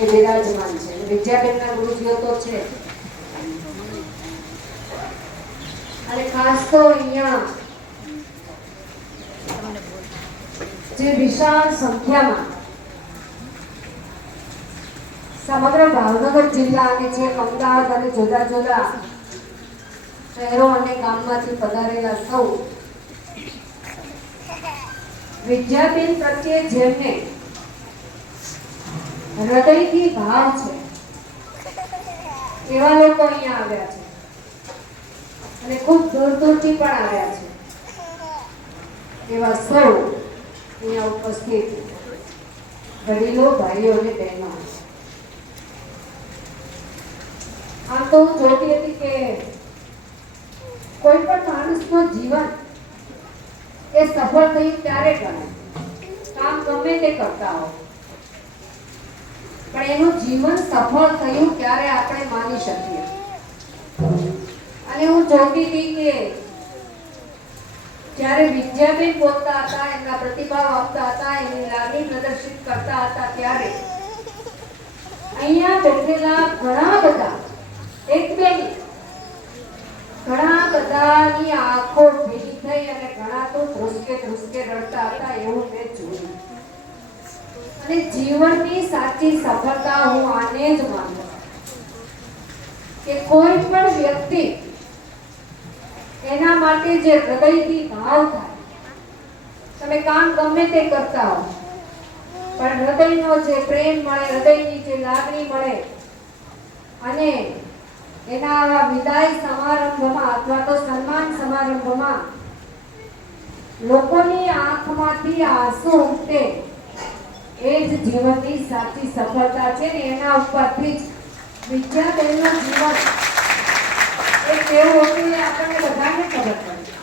એ બિરાજમાન છે. વિદ્યાબેનના ગુરુજીઓ તો છે. અને ખાસ તો અહીંયા જે વિશાળ સંખ્યામાં સમગ્ર ભાવનગર જિલ્લા અને જે અમદાવાદ અને જુદા જુદા શહેરો અને ગામમાંથી પધારેલા સૌ વિદ્યાબેન પ્રત્યે જેમને હૃદયથી ભાવ છે. એવા લોકો અહીંયા આવ્યા છે. અને ખૂબ દૂર દૂરથી પણ આવ્યા છે. એવા સૌ અહીંયા ઉપસ્થિત વડીલો, ભાઈઓ અને બહેનો આમ તો હું જોતી હતી કે કોઈ પણ માણસનું જીવન એ સફળ થયું ત્યારે ગમે. કામ ગમે તે કરતા હો પણ એનું જીવન સફળ થયું ત્યારે આપણે માની શકીએ. અને હું જોતી હતી કે જ્યારે વિદ્યાબેન બોલતા હતા, એમના પ્રતિભાવ આપતા હતા, એની લાગણી પ્રદર્શિત કરતા હતા ત્યારે અહીંયા બેઠેલા ઘણા બધા, એક બે ઘણા બધાની આંખો ભીની થઈ અને ઘણા તો ધ્રુસકે ધ્રુસકે રડતા હતા એવું મેં જોયું. અને જીવનની સાચી સફળતા હું આને જ માનું કે કોઈ પણ વ્યક્તિ એના માટે જે હૃદયથી ભાવ થાય, તમે કામ ગમે તે કરતા હો, પણ હૃદયનો જે પ્રેમ મળે, હૃદયની જે લાગણી મળે, અને એના વિદાય સમારંભમાં અથવા તો સન્માન સમારંભમાં લોકોની આંખમાંથી આંસુ ઉમટે એ જ જીવનની સાચી સફળતા છે ને એના ઉપરથી જ વિદ્યાબેનનું જીવન. એ કેવું હતું આપણને બધાને ખબર પડી.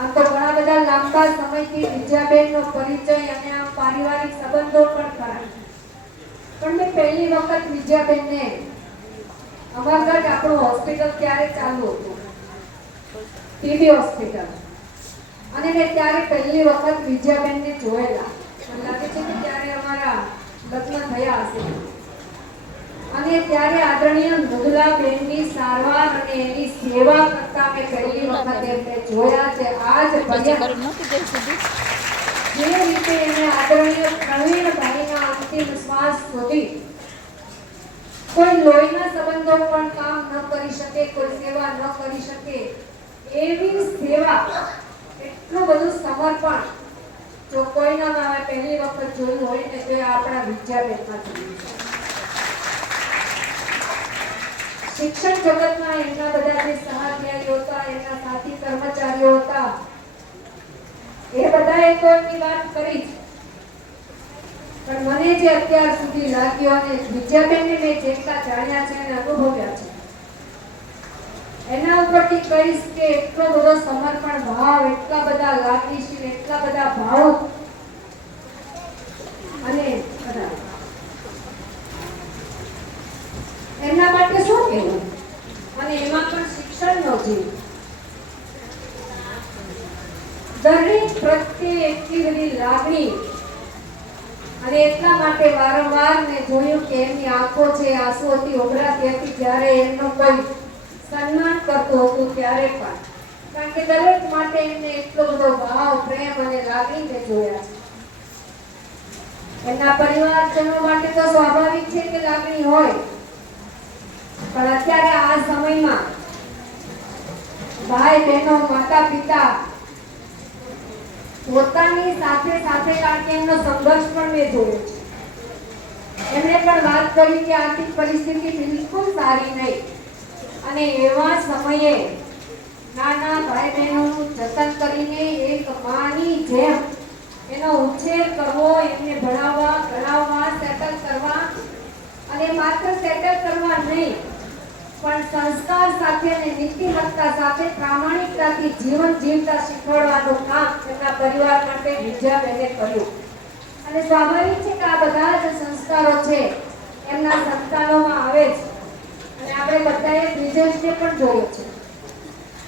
આમ ઘણા બધા લાંબા સમયથી વિદ્યાબેનનો પરિચય અને આ પારિવારિક સંબંધો પણ ખરા. પણ મેં પહેલી વખત વિદ્યાબેનને અમરગઢ આપણું હોસ્પિટલ ક્યારે ચાલુ હતું. TB hospital. અને મેં ત્યારે પહેલી વખત વિદ્યાબેનને જોયેલા. મને લાગે છે કે ત્યારે અમારા લગ્ન થયા હશે. અને ત્યારે આદરણીય મૃદુલાબેનની સારવાર અને એની સેવા કરતા મેં પહેલી વખત એમને જોયા છે. આજ પછી ભર્યા કરી નહોતી ગઈ સુધી? જે રીતે એને આદરણીય પ્રવીણભાઈના અંતિમ શ્વાસ સુધી કોઈ લોહીના સંબંધો પણ કામ ન કરી શકે કોઈ સેવા ન કરી શકે એવી સેવા એટલું બધું સમર્પણ જો કોઈનામાં નામે પહેલી વખત જોયું હોય ને તો આપણા વિદ્યાપીઠમાં જોયું છે શિક્ષણ જગતમાં એમના બધા જે સહાધ્યાયીઓ હતા, એમના સાથી કર્મચારીઓ હતા એ બધાએ તો એમની વાત કરી. પણ મને જે અત્યાર સુધી લાગ્યો અને વિદ્યાબેનને મેં જેટલા જાણ્યા છે અને અનુભવ્યા છે એના ઉપરથી કહીશ કે એટલો બધો સમર્પણ ભાવ, એટલા બધા લાગણીશીલ, એટલા બધા ભાવ. અને એમના માટે શું કહેવું? અને એમાં પણ શિક્ષણનો જીવ દરેક પ્રત્યે એટલી બધી લાગણી. અને એટલા માટે વારંવાર મેં જોયું કે એમની આંખો છે, આંસુઓથી ઓગળાતી હતી જ્યારે એમનો કોઈ સન્માન કરતો હતો ત્યારે પણ. કારણ કે દરેક માટે એમને એટલો બધો ભાવ, પ્રેમ અને લાગણી જોયા છે. એમના પરિવારજનો માટે તો સ્વાભાવિક છે કે લાગણી હોય. પણ અત્યારે આ સમયમાં ભાઈ, બહેનો, માતા, પિતા પોતાની સાથે સાથે એમનો સંઘર્ષ પણ મેં જોયો છે. એમણે પણ વાત કરી કે આર્થિક પરિસ્થિતિ બિલકુલ સારી નહીં. અને એવા સમયે નાના ભાઈ બહેનોનું જતન કરીને એક માની જેમ એનો ઉછેર કરવો, એમને ભણાવવા, ગણાવવા સેટલ કરવા અને માત્ર સેટલ કરવા નહીં, પણ સંસ્કાર સાથે અને નીતિમત્તા સાથે પ્રામાણિકતાથી જીવન જીવતા શીખવાડવાનું કામ તેમના પરિવાર માટે બીજા બહેને કર્યું. અને સ્વાભાવિક છે કે આ બધા જ સંસ્કારો છે, એમના સંતાનોમાં આવે છે અને આપણે બધાએ બ્રિજેશને પણ જોયો છે.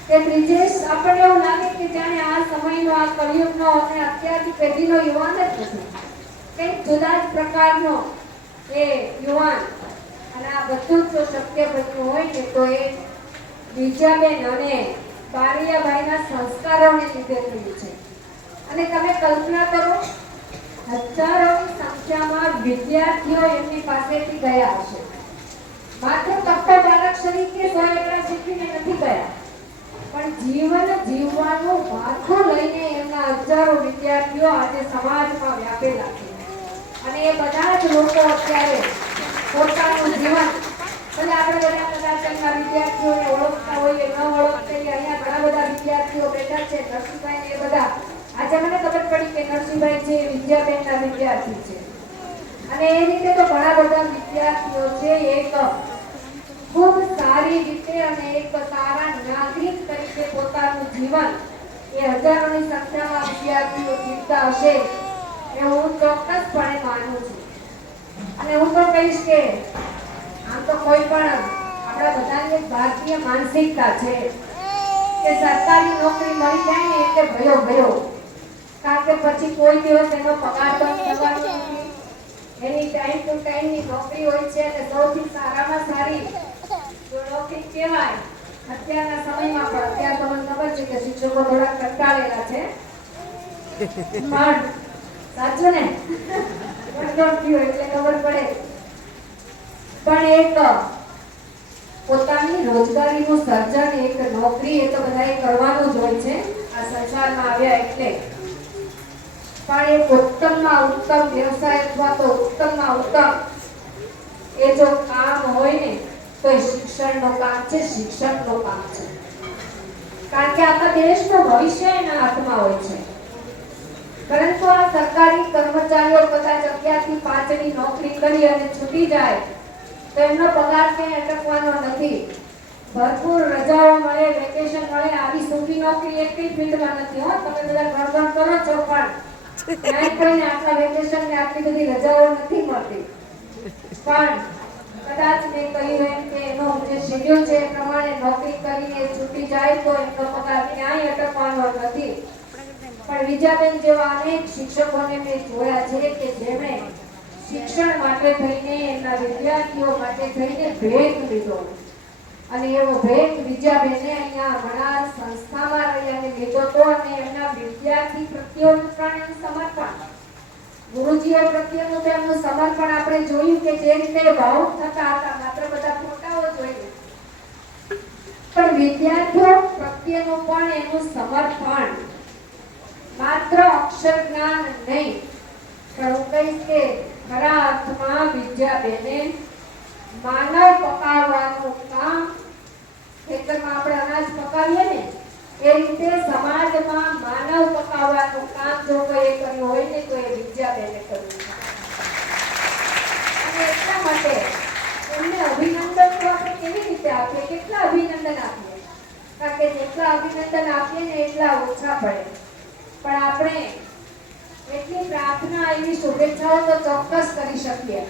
કે બ્રિજેશ, આપણને એવું લાગે કે જાણે આ સમયનો, આ કલયુગનો અને અત્યારથી પેઢીનો યુવાન જ નથી. કંઈક જુદા જ પ્રકારનો એ યુવાન. અને આ બધું જો શક્ય બન્યું હોય ને, તો એ વિદ્યાબેન અને બારિયાભાઈના સંસ્કારોને લીધે થયું છે. અને તમે કલ્પના કરો, હજારોની સંખ્યામાં વિદ્યાર્થીઓ એમની પાસેથી ગયા હશે. માત્ર તત્વ બાળક કે સો એકડા શીખીને નથી ગયા. પણ જીવન જીવવાનું માથું લઈને એમના હજારો વિદ્યાર્થીઓ આજે સમાજમાં વ્યાપેલા છે. અને એ બધા જ લોકો અત્યારે પોતાનું જીવન, ભલે આપણે બધા કદાચ એમના વિદ્યાર્થીઓને ઓળખતા હોઈએ, ન ઓળખતા હોઈએ, અહીંયા ઘણા બધા વિદ્યાર્થીઓ બેઠા છે, નરસિંહભાઈ એ બધા. આજે મને ખબર પડી કે નરસિંહભાઈ છે વિદ્યાબેનના વિદ્યાર્થી છે. અને એ રીતે તો ઘણા બધા વિદ્યાર્થીઓ છે, એક ખૂબ સારી રીતે અને એક સારા નાગરિક તરીકે પોતાનું જીવન એ હજારોની સંખ્યામાં વિદ્યાર્થીઓ જીવતા હશે એ હું ચોક્કસપણે માનું છું. અને હું તો કહીશ કે આમ તો કોઈ પણ આપણા બધાની ભારતીય માનસિકતા છે કે સરકારી નોકરી મળી જાય ને એટલે ભયો ભયો. કારણ કે પછી કોઈ દિવસ એનો પગાર બંધ થવાનો નથી. એની ટાઈમ ટુ ટાઈમની નોકરી હોય છે અને સૌથી સારામાં સારી નોકરી કહેવાય. અત્યારના સમયમાં પણ અત્યારે તમને ખબર છે કે શિક્ષકો થોડા કંટાળેલા છે. સાચું ને? એટલે ખબર પડે. પણ એક પોતાની રોજગારીનું સર્જન, એક નોકરી એ તો બધાએ કરવાનું જ હોય છે. આ સંસારમાં આવ્યા એટલે. પણ એક ઉત્તમમાં ઉત્તમ વ્યવસાય અથવા તો ઉત્તમમાં ઉત્તમ એ જો કામ હોય ને તો એ નો કામ છે શિક્ષકનું કામ છે. કારણ કે આપણા દેશનું ભવિષ્ય એના હાથમાં હોય છે. પરંતુ આ સરકારી કર્મચારીઓ કદાચ અગિયારથી પાંચની નોકરી કરી અને છૂટી જાય, તો એમનો પગાર ક્યાંય અટકવાનો નથી. ભરપૂર રજાઓ મળે, વેકેશન મળે, આવી સુખી નોકરી એકઈ ફિલ્ડમાં નથી હો. તમે બધા ગણગણ કરો છો પણ ક્યાંય કોઈને આટલા વેકેશન ને આટલી બધી રજાઓ નથી મળતી. પણ કદાચ મેં કહ્યું એમ કે એનો જે શેડ્યુલ છે એ પ્રમાણે નોકરી કરીને છૂટી જાય તો એમનો પગાર ક્યાંય અટકવાનો નથી. પણ વિદ્યાબેન જેવા અનેક શિક્ષકોને મેં જોયા છે કે જેમણે શિક્ષણ માટે થઈને એમના વિદ્યાર્થીઓ માટે થઈને ભેટ લીધો. અને એવો ભેટ વિદ્યાબેને અહીંયા ઘણા સંસ્થામાં રહી અને લીધો તો અને એમના વિદ્યાર્થી એનું સમર્પણ. ગુરુજીઓ પ્રત્યેનું તેમનું સમર્પણ આપણે જોયું કે જે રીતે ભાવુક થતા હતા, માત્ર બધા ફોટાઓ જોઈએ પણ વિદ્યાર્થીઓ પ્રત્યેનું પણ એનું સમર્પણ. માત્ર અક્ષર જ્ઞાન નહીં, પણ હું કહીશ કે ખરા અર્થમાં વિદ્યાબેને માનવ પકાવવાનું કામ ખેતરમાં આપણે અનાજ પકાવીએ ને એ રીતે સમાજમાં માનવ પકાવવાનું કામ જો કોઈ કર્યું હોય ને, તો એ વિદ્યાબેને કર્યું. છે અને એટલા માટે એમને અભિનંદન તો આપણે કેવી રીતે આપીએ? કેટલા અભિનંદન આપીએ? કારણ કે જેટલા અભિનંદન આપીએ ને એટલા ઓછા પડે. પણ આપણે એટલી પ્રાર્થના, એવી શુભેચ્છાઓ તો ચોક્કસ કરી શકીએ.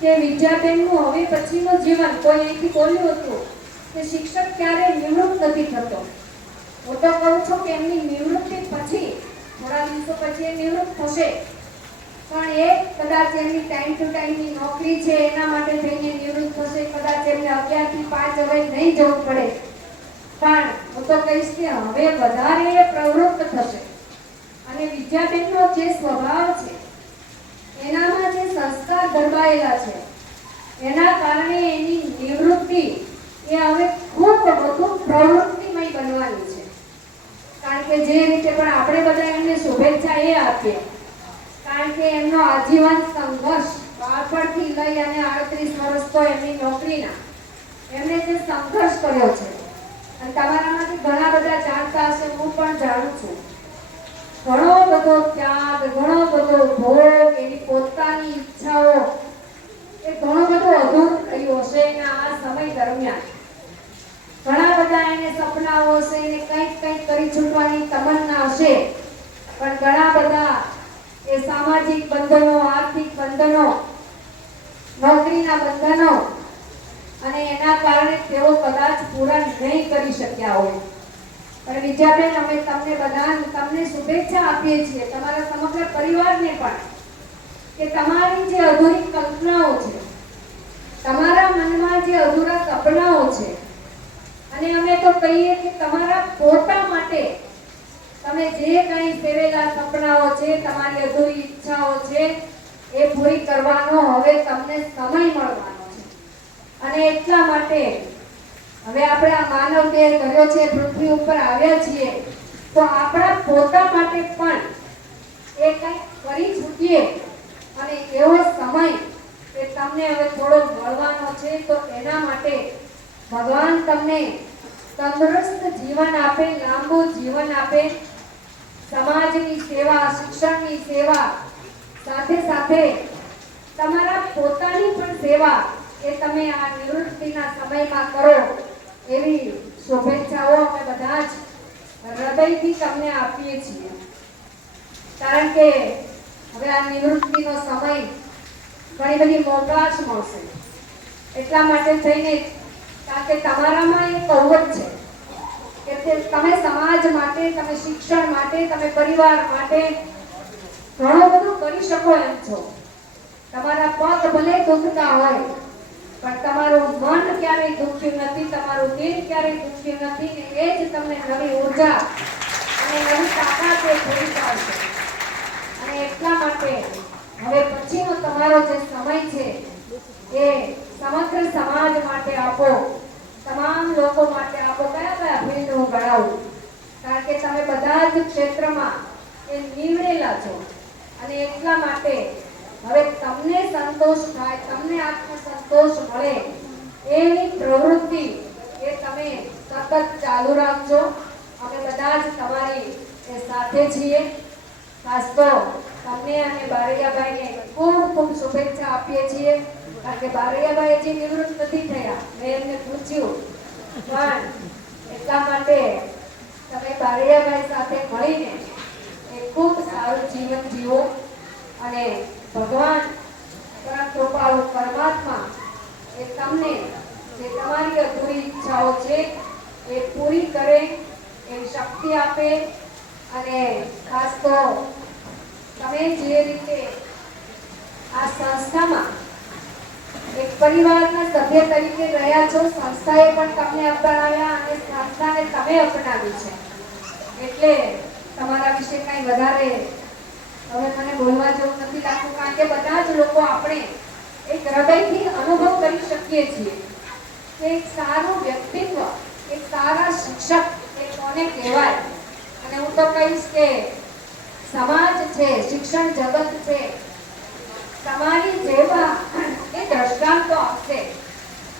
કે વિદ્યાબેનનું હવે પછીનું જીવન કોઈ અહીંથી બોલ્યું હતું? કે શિક્ષક ક્યારેય નિવૃત્ત નથી થતો. હું તો કહું છું કે એમની નિવૃત્તિ પછી, થોડા દિવસો પછી એ નિવૃત્ત થશે. પણ એ કદાચ એમની ટાઈમ ટુ ટાઈમની નોકરી છે, એના માટે થઈને નિવૃત્ત થશે, કદાચ એમને અગિયારથી પાંચ હવે નહીં જવું પડે. પણ હું તો કહીશ કે હવે વધારે પ્રવૃત્ત થશે. અને વિદ્યાબેનનો જે સ્વભાવ છે, એનામાં જે સંસ્કાર ધરવાયેલા છે, એના કારણે એની નિવૃત્તિ એ હવે ખૂબ બધું પ્રવૃત્તિમય બનવાની છે. કારણ કે જે રીતે પણ આપણે બધા એમને શુભેચ્છા એ આપીએ, કારણ કે એમનો આજીવન સંઘર્ષ બાળપણથી લઈ અને આડત્રીસ વર્ષ તો એમની નોકરીના, એમણે જે સંઘર્ષ કર્યો છે. અને તમારામાંથી ઘણા બધા જાણતા હશે, હું પણ જાણું છું. ઘણો બધો ત્યાગ, ઘણો બધો ભોગ એની પોતાની ઈચ્છાઓ, એ ઘણો બધો અધૂર રહ્યો હશે એના આ સમય દરમિયાન. ઘણા બધા એને સપનાઓ હશે એને કંઈક કંઈક કરી છૂટવાની તમન્ના હશે પણ ઘણા બધા એ સામાજિક બંધનો, આર્થિક બંધનો, નોકરીના બંધનો અને એના કારણે તેઓ કદાચ પૂરા નહીં કરી શક્યા હોય. પણ વિદ્યાબેન અમે તમને બધા તમને શુભેચ્છા આપીએ છીએ, તમારા સમગ્ર પરિવારને પણ, કે તમારી જે અધૂરી કલ્પનાઓ છે, તમારા મનમાં જે અધૂરા સપનાઓ છે અને અમે તો કહીએ કે તમારા ફોટા માટે તમે જે કંઈ સેવેલા સપનાઓ છે, તમારી અધૂરી ઈચ્છાઓ છે, એ પૂરી કરવાનો હવે તમને સમય મળવાનો છે. અને એટલા માટે હવે આપણે આ માનવ દેહ કર્યો છે, પૃથ્વી ઉપર આવ્યા છીએ, તો આપણા પોતા માટે પણ એ કંઈક કરી ચૂકીએ અને એવો સમય કે તમને હવે થોડો મળવાનો છે, તો એના માટે ભગવાન તમને તંદુરસ્ત જીવન આપે, લાંબુ જીવન આપે. સમાજની સેવા, શિક્ષણની સેવા, સાથે સાથે તમારા પોતાની પણ સેવા એ તમે આ નિવૃત્તિના સમયમાં કરો. એવી શુભેચ્છાઓ અમે બધા જ હૃદયથી તમને આપીએ છીએ. કારણ કે હવે આ નિવૃત્તિનો સમય ઘણી બધી મોટાશ મળશે. એટલા માટે થઈને કારણ કે તમારામાં એક કૌવત છે કે તમે સમાજ માટે, તમે શિક્ષણ માટે, તમે પરિવાર માટે ઘણું બધું કરી શકો એમ છો. તમારા પગ ભલે દુખતા હોય, પણ તમારું મન ક્યારેય દુખ્યું નથી, તમારું દિલ ક્યારેય દુખ્યું નથી ને એ જ તમને નવી ઊર્જા અને નવી તાકાત એ પૂરી અને એટલા માટે હવે પછીનો તમારો જે સમય છે એ સમગ્ર સમાજ માટે આપો તમામ લોકો માટે આપો કયા કયા ફિલ્ડ હું ગણાવું કારણ કે તમે બધા જ ક્ષેત્રમાં એ નીવડેલા છો અને એટલા માટે હવે તમને સંતોષ થાય તમને આત્મસંતોષ મળે એવી પ્રવૃત્તિ એ તમે સતત ચાલુ રાખજો અમે બધા જ તમારી એ સાથે છીએ. ખાસ તો તમને અને બારૈયાભાઈને ખૂબ ખૂબ શુભેચ્છા આપીએ છીએ. કારણ કે બારૈયાભાઈ હજી નિવૃત્ત નથી થયા. મેં એમને પૂછ્યું પણ એટલા માટે તમે બારૈયાભાઈ સાથે મળીને એ ખૂબ સારું જીવન જીવો અને ભગવાન પરમ કૃપાળુ પરમાત્મા એ તમને જે તમારી અધૂરી ઈચ્છાઓ છે એ પૂરી કરે એવી શક્તિ આપે અને ખાસ તો તમે જે રીતે આ સંસ્થામાં એક પરિવારના સભ્ય તરીકે રહ્યા છો, સંસ્થાએ પણ તમને અપનાવ્યા અને સંસ્થાને તમે અપનાવી છે. એટલે તમારા વિશે કંઈ વધારે હવે મને બોલવા જેવું નથી લાગતું, કારણ કે બધા જ લોકો આપણે એક હૃદયથી અનુભવ કરી શકીએ છીએ કે એક સારું વ્યક્તિત્વ, એક સારા શિક્ષક, એ કોને કહેવાય? અને હું તો કહીશ કે સમાજ છે, શિક્ષણ જગત છે. તમારી જેવા એ દ્રષ્ટાંતો આપશે.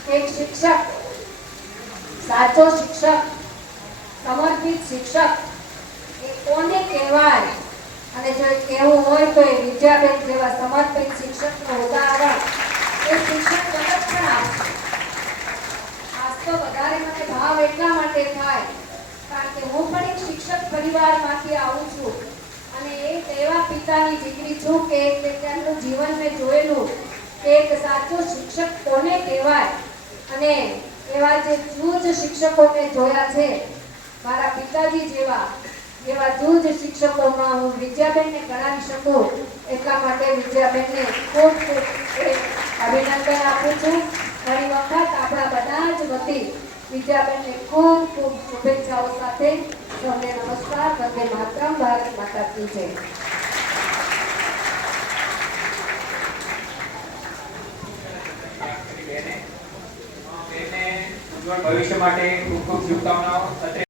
એક શિક્ષક, સાચો શિક્ષક, સમર્પિત શિક્ષક, એ કોને કહેવાય? અને જો કહેવું હોય તો એ વિદ્યાબેન જેવા સમર્પિત શિક્ષકનું ઉદાહરણ એ શિક્ષક જગત પણ આપશે. આજ તો વધારે મને ભાવ એટલા માટે થાય કારણ કે હું પણ એક શિક્ષક પરિવારમાંથી આવું છું. અને એક એવા પિતાની દીકરી છું કે તેમનું જીવન મેં જોયેલું કે એક સાચો શિક્ષક કોને કહેવાય? અને એવા જે જૂજ શિક્ષકો મેં જોયા છે, મારા પિતાજી જેવા, એવા જૂજ શિક્ષકોમાં હું વિદ્યાબેનને ગણાવી શકું, એટલા માટે વિદ્યાબેનને ખૂબ ખૂબ અભિનંદન આપું છું. ફરી વખત આપણા બધા જ વતી વિદ્યાબેનને ખૂબ ખૂબ શુભેચ્છાઓ સાથે સૌને નમસ્કાર. વંદે માતરમ. ભારત માતા કી જય. ભવિષ્ય માટે ખૂબ ખૂબ શુભકામનાઓ.